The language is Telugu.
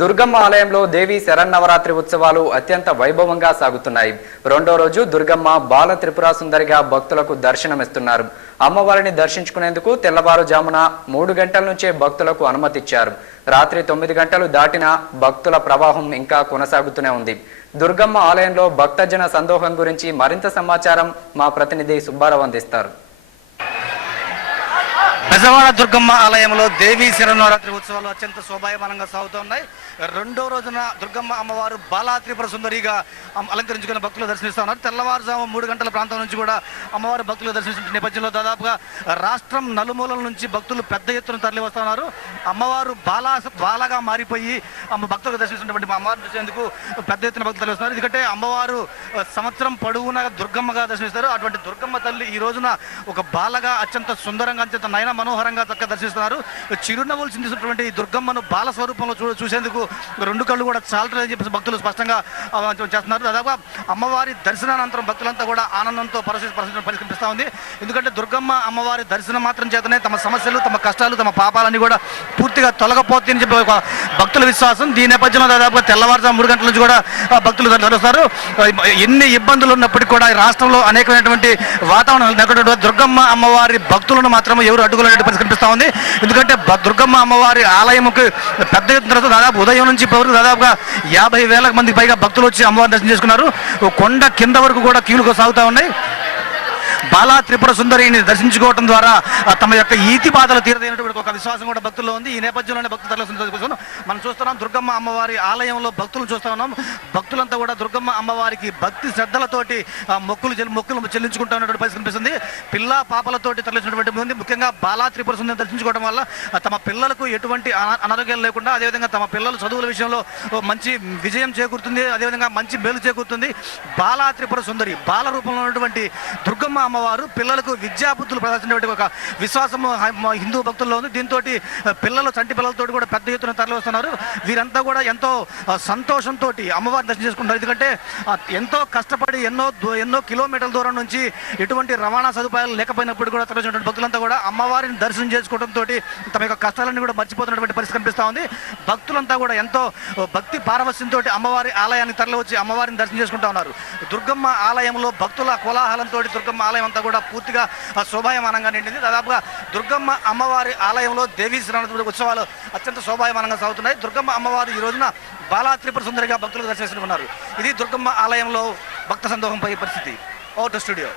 దుర్గమ్మ ఆలయంలో దేవి శరన్నవరాత్రి ఉత్సవాలు అత్యంత వైభవంగా సాగుతున్నాయి. రెండో రోజు దుర్గమ్మ బాల త్రిపుర సుందరిగా భక్తులకు దర్శనమిస్తున్నారు. అమ్మవారిని దర్శించుకునేందుకు తెల్లవారుజామున 3 గంటల నుంచే భక్తులకు అనుమతిచ్చారు. రాత్రి 9 గంటలు దాటినా భక్తుల ప్రవాహం ఇంకా కొనసాగుతూనే ఉంది. దుర్గమ్మ ఆలయంలో భక్తజన సందోహం గురించి మరింత సమాచారం మా ప్రతినిధి సుబ్బారావు అందిస్తారు. బెజవాడ దుర్గమ్మ ఆలయంలో దేవీ శరన్నవరాత్రి ఉత్సవాలు అత్యంత శోభాయమానంగా సాగుతున్నాయి. రెండో రోజున దుర్గమ్మ అమ్మవారు బాలా త్రిపుర సుందరిగా అలంకరించుకున్న భక్తులు దర్శనిస్తూ ఉన్నారు. తెల్లవారుజాము 3 గంటల ప్రాంతం నుంచి కూడా అమ్మవారు భక్తులు దర్శించిన నేపథ్యంలో దాదాపుగా రాష్ట్రం నలుమూలల నుంచి భక్తులు పెద్ద ఎత్తున తరలి వస్తున్నారు. అమ్మవారు బాలగా మారిపోయి భక్తులకు దర్శిస్తున్నటువంటి అమ్మవారిని చూసేందుకు పెద్ద ఎత్తున భక్తులు తరలి వస్తున్నారు. ఎందుకంటే అమ్మవారు సంవత్సరం పొడవునా దుర్గమ్మగా దర్శిస్తారు. అటువంటి దుర్గమ్మ తల్లి ఈ రోజున ఒక బాలగా అత్యంత సుందరంగా అత్యంత నయన మనోహరంగా చక్కగా దర్శిస్తున్నారు. చిరునవ్వులు చిందిస్తున్నటువంటి దుర్గమ్మను బాల స్వరూపంలో చూసేందుకు 2 కళ్ళు కూడా చాలలేదని చెప్పేసి భక్తులు స్పష్టంగా చేస్తున్నారు. దాదాపుగా అమ్మవారి దర్శనానంతరం భక్తులంతా కూడా ఆనందంతో పరిష్కరిస్తూ ఉంది. ఎందుకంటే దుర్గమ్మ అమ్మవారి దర్శనం మాత్రం చేతనే తమ సమస్యలు, తమ కష్టాలు, తమ పాపాలన్నీ కూడా పూర్తిగా తొలగపోతాయని చెప్పి భక్తుల విశ్వాసం. దీని నేపథ్యంలో దాదాపుగా తెల్లవారుజాము 3 గంటల నుంచి కూడా భక్తులు తరలిస్తారు. ఎన్ని ఇబ్బందులు ఉన్నప్పటికీ కూడా ఈ రాష్ట్రంలో అనేకమైనటువంటి వాతావరణం దుర్గమ్మ అమ్మవారి భక్తులను మాత్రం ఎవరు అడ్డుకునేటువంటి పరిస్థితి కనిపిస్తూ ఉంది. ఎందుకంటే దుర్గమ్మ అమ్మవారి ఆలయంకి పెద్ద ఎత్తున దాదాపు ఉదయం నుంచి దాదాపుగా 50,000 మందికి పైగా భక్తులు వచ్చి అమ్మవారిని దర్శనం చేసుకున్నారు. కొండ కింద వరకు కూడా క్యూలు సాగుతూ ఉన్నాయి. బాలా త్రిపుర సుందరిని దర్శించుకోవడం ద్వారా తమ యొక్క ఈతి బాధలు తీరదైనటువంటి ఒక విశ్వాసం కూడా భక్తుల్లో ఉంది. ఈ నేపథ్యంలోనే భక్తులు తరలిస్తున్న మనం చూస్తున్నాం. దుర్గమ్మ అమ్మవారి ఆలయంలో భక్తులు చూస్తూ ఉన్నాం. భక్తులంతా కూడా దుర్గమ్మ అమ్మవారికి భక్తి శ్రద్ధలతోటి మొక్కులు చెల్లించుకుంటూ ఉన్నటువంటి పరిస్థితి కనిపిస్తుంది. పిల్ల పాపలతోటి తరలించినటువంటి మంది ముఖ్యంగా బాలా త్రిపుర సుందరిని దర్శించుకోవడం వల్ల తమ పిల్లలకు ఎటువంటి అనారోగ్యాలు లేకుండా, అదేవిధంగా తమ పిల్లలు చదువుల విషయంలో మంచి విజయం చేకూరుతుంది, అదేవిధంగా మంచి మేలు చేకూరుతుంది. బాలా త్రిపుర సుందరి బాల రూపంలో ఉన్నటువంటి దుర్గమ్మ అమ్మవారు పిల్లలకు విద్యాబుద్ధులు ప్రదర్శించేటువంటి ఒక విశ్వాసము హిందూ భక్తుల్లో ఉంది. దీంతో పిల్లలు చంటి పిల్లలతో కూడా పెద్ద ఎత్తున తరలి వస్తున్నారు. వీరంతా కూడా ఎంతో సంతోషంతో అమ్మవారిని దర్శనం చేసుకుంటారు. ఎందుకంటే ఎంతో కష్టపడి ఎన్నో కిలోమీటర్ల దూరం నుంచి ఎటువంటి రవాణా సదుపాయాలు లేకపోయినప్పుడు కూడా తరలించినటువంటి భక్తులంతా కూడా అమ్మవారిని దర్శనం చేసుకోవడంతో తమ యొక్క కష్టాలన్నీ కూడా మర్చిపోతున్నటువంటి పరిస్థితి కనిపిస్తూ ఉంది. భక్తులంతా కూడా ఎంతో భక్తి పారవస్యంతో అమ్మవారి ఆలయాన్ని తరలి వచ్చి అమ్మవారిని దర్శనం చేసుకుంటూ ఉన్నారు. దుర్గమ్మ ఆలయంలో భక్తుల కోలాహలంతో దుర్గమ్మ ఆలయం అంతా కూడా పూర్తిగా శోభాయమానంగా నిండింది. దాదాపుగా దుర్గమ్మ అమ్మవారి ఆలయంలో దేవీ శరన్నవరాత్రి ఉత్సవాలు అత్యంత శోభాయమానంగా సాగుతున్నాయి. దుర్గమ్మ అమ్మవారు ఈ రోజున బాలా త్రిపుర సుందరిగా భక్తులు దర్శిస్తున్నారు. ఇది దుర్గమ్మ ఆలయంలో భక్త సందోహంపై పరిస్థితి. Out studio.